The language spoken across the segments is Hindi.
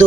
2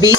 20